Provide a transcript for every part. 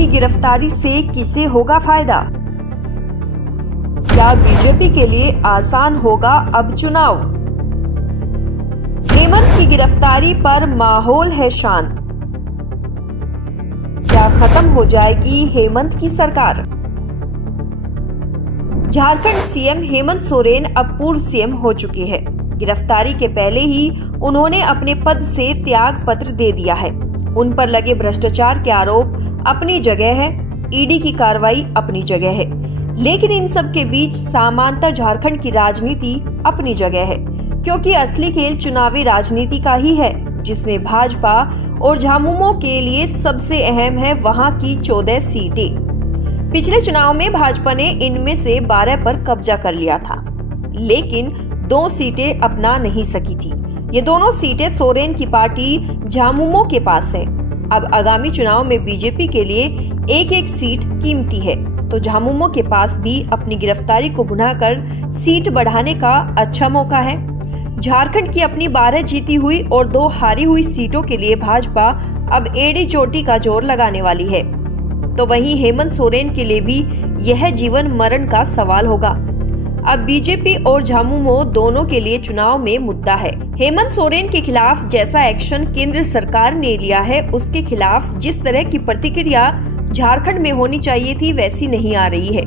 की गिरफ्तारी से किसे होगा फायदा? क्या बीजेपी के लिए आसान होगा अब चुनाव? हेमंत की गिरफ्तारी पर माहौल है शांत। क्या खत्म हो जाएगी हेमंत की सरकार? झारखंड सीएम हेमंत सोरेन अब पूर्व सीएम हो चुके हैं। गिरफ्तारी के पहले ही उन्होंने अपने पद से त्याग पत्र दे दिया है। उन पर लगे भ्रष्टाचार के आरोप अपनी जगह है, ईडी की कार्रवाई अपनी जगह है, लेकिन इन सब के बीच समांतर झारखंड की राजनीति अपनी जगह है, क्योंकि असली खेल चुनावी राजनीति का ही है, जिसमें भाजपा और झामुमो के लिए सबसे अहम है वहां की 14 सीटें। पिछले चुनाव में भाजपा ने इनमें से 12 पर कब्जा कर लिया था, लेकिन 2 सीटें अपना नहीं सकी थी। ये दोनों सीटें सोरेन की पार्टी झामुमो के पास है। अब आगामी चुनाव में बीजेपी के लिए एक सीट कीमती है, तो झामुमो के पास भी अपनी गिरफ्तारी को भुनाकर सीट बढ़ाने का अच्छा मौका है। झारखंड की अपनी 12 जीती हुई और 2 हारी हुई सीटों के लिए भाजपा अब एड़ी चोटी का जोर लगाने वाली है, तो वहीं हेमंत सोरेन के लिए भी यह जीवन मरण का सवाल होगा। अब बीजेपी और झामुमो दोनों के लिए चुनाव में मुद्दा है। हेमंत सोरेन के खिलाफ जैसा एक्शन केंद्र सरकार ने लिया है, उसके खिलाफ जिस तरह की प्रतिक्रिया झारखंड में होनी चाहिए थी वैसी नहीं आ रही है।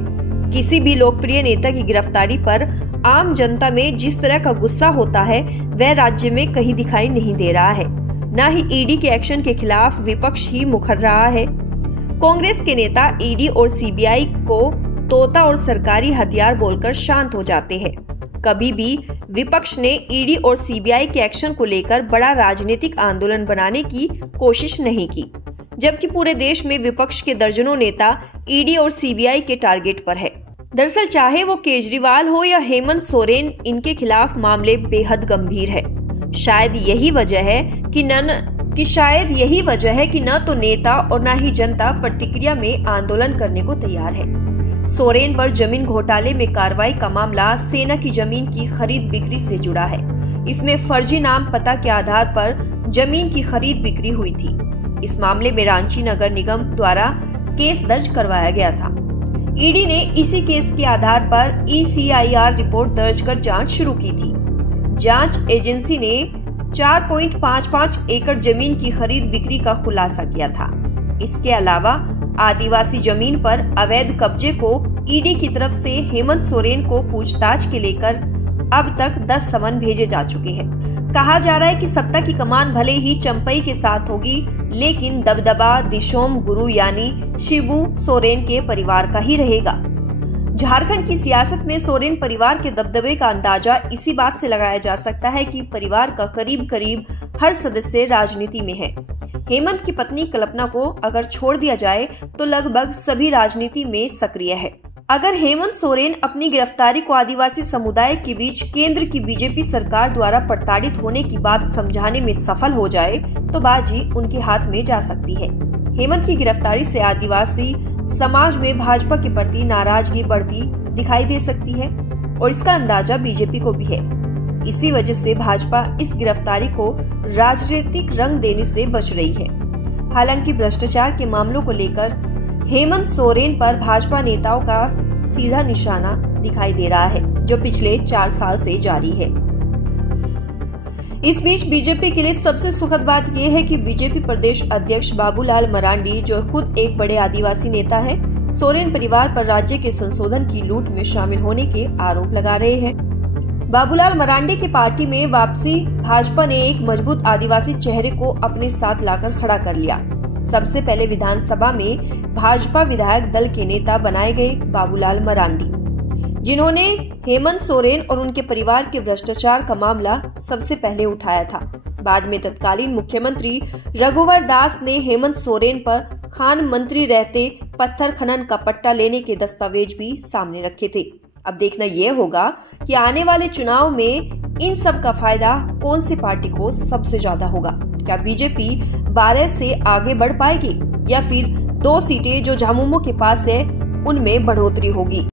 किसी भी लोकप्रिय नेता की गिरफ्तारी पर आम जनता में जिस तरह का गुस्सा होता है वह राज्य में कहीं दिखाई नहीं दे रहा है। न ही ईडी के एक्शन के खिलाफ विपक्ष ही मुखर रहा है। कांग्रेस के नेता ईडी और सीबीआई को तोता और सरकारी हथियार बोलकर शांत हो जाते हैं। कभी भी विपक्ष ने ईडी और सीबीआई के एक्शन को लेकर बड़ा राजनीतिक आंदोलन बनाने की कोशिश नहीं की, जबकि पूरे देश में विपक्ष के दर्जनों नेता ईडी और सीबीआई के टारगेट पर है। दरअसल चाहे वो केजरीवाल हो या हेमंत सोरेन, इनके खिलाफ मामले बेहद गंभीर है। शायद यही वजह है कि न तो नेता और न ही जनता प्रतिक्रिया में आंदोलन करने को तैयार है। सोरेन पर जमीन घोटाले में कार्रवाई का मामला सेना की जमीन की खरीद बिक्री से जुड़ा है। इसमें फर्जी नाम पता के आधार पर जमीन की खरीद बिक्री हुई थी। इस मामले में रांची नगर निगम द्वारा केस दर्ज करवाया गया था। ईडी ने इसी केस के आधार पर ECIR रिपोर्ट दर्ज कर जांच शुरू की थी। जांच एजेंसी ने 4.55 एकड़ जमीन की खरीद बिक्री का खुलासा किया था। इसके अलावा आदिवासी जमीन पर अवैध कब्जे को ईडी की तरफ से हेमंत सोरेन को पूछताछ के लेकर अब तक 10 समन भेजे जा चुके हैं। कहा जा रहा है कि सत्ता की कमान भले ही चंपई के साथ होगी, लेकिन दबदबा दिशोम गुरु यानी शिबू सोरेन के परिवार का ही रहेगा। झारखंड की सियासत में सोरेन परिवार के दबदबे का अंदाजा इसी बात से लगाया जा सकता है कि परिवार का करीब करीब हर सदस्य राजनीति में है। हेमंत की पत्नी कल्पना को अगर छोड़ दिया जाए तो लगभग सभी राजनीति में सक्रिय है। अगर हेमंत सोरेन अपनी गिरफ्तारी को आदिवासी समुदाय के बीच केंद्र की बीजेपी सरकार द्वारा प्रताड़ित होने की बात समझाने में सफल हो जाए तो बाजी उनके हाथ में जा सकती है। हेमंत की गिरफ्तारी से आदिवासी समाज में भाजपा के प्रति नाराजगी बढ़ती दिखाई दे सकती है और इसका अंदाजा बीजेपी को भी है। इसी वजह से भाजपा इस गिरफ्तारी को राजनीतिक रंग देने से बच रही है। हालांकि भ्रष्टाचार के मामलों को लेकर हेमंत सोरेन पर भाजपा नेताओं का सीधा निशाना दिखाई दे रहा है, जो पिछले 4 साल से जारी है। इस बीच बीजेपी के लिए सबसे सुखद बात यह है कि बीजेपी प्रदेश अध्यक्ष बाबूलाल मरांडी, जो खुद एक बड़े आदिवासी नेता है, सोरेन परिवार पर राज्य के संशोधन की लूट में शामिल होने के आरोप लगा रहे हैं। बाबूलाल मरांडी की पार्टी में वापसी भाजपा ने एक मजबूत आदिवासी चेहरे को अपने साथ लाकर खड़ा कर लिया। सबसे पहले विधानसभा में भाजपा विधायक दल के नेता बनाए गए बाबूलाल मरांडी, जिन्होंने हेमंत सोरेन और उनके परिवार के भ्रष्टाचार का मामला सबसे पहले उठाया था। बाद में तत्कालीन मुख्यमंत्री रघुवर दास ने हेमंत सोरेन पर खान मंत्री रहते पत्थर खनन का पट्टा लेने के दस्तावेज भी सामने रखे थे। अब देखना यह होगा कि आने वाले चुनाव में इन सब का फायदा कौन सी पार्टी को सबसे ज्यादा होगा। क्या बीजेपी 12 से आगे बढ़ पाएगी या फिर 2 सीटें जो झामुमो के पास है उनमें बढ़ोतरी होगी।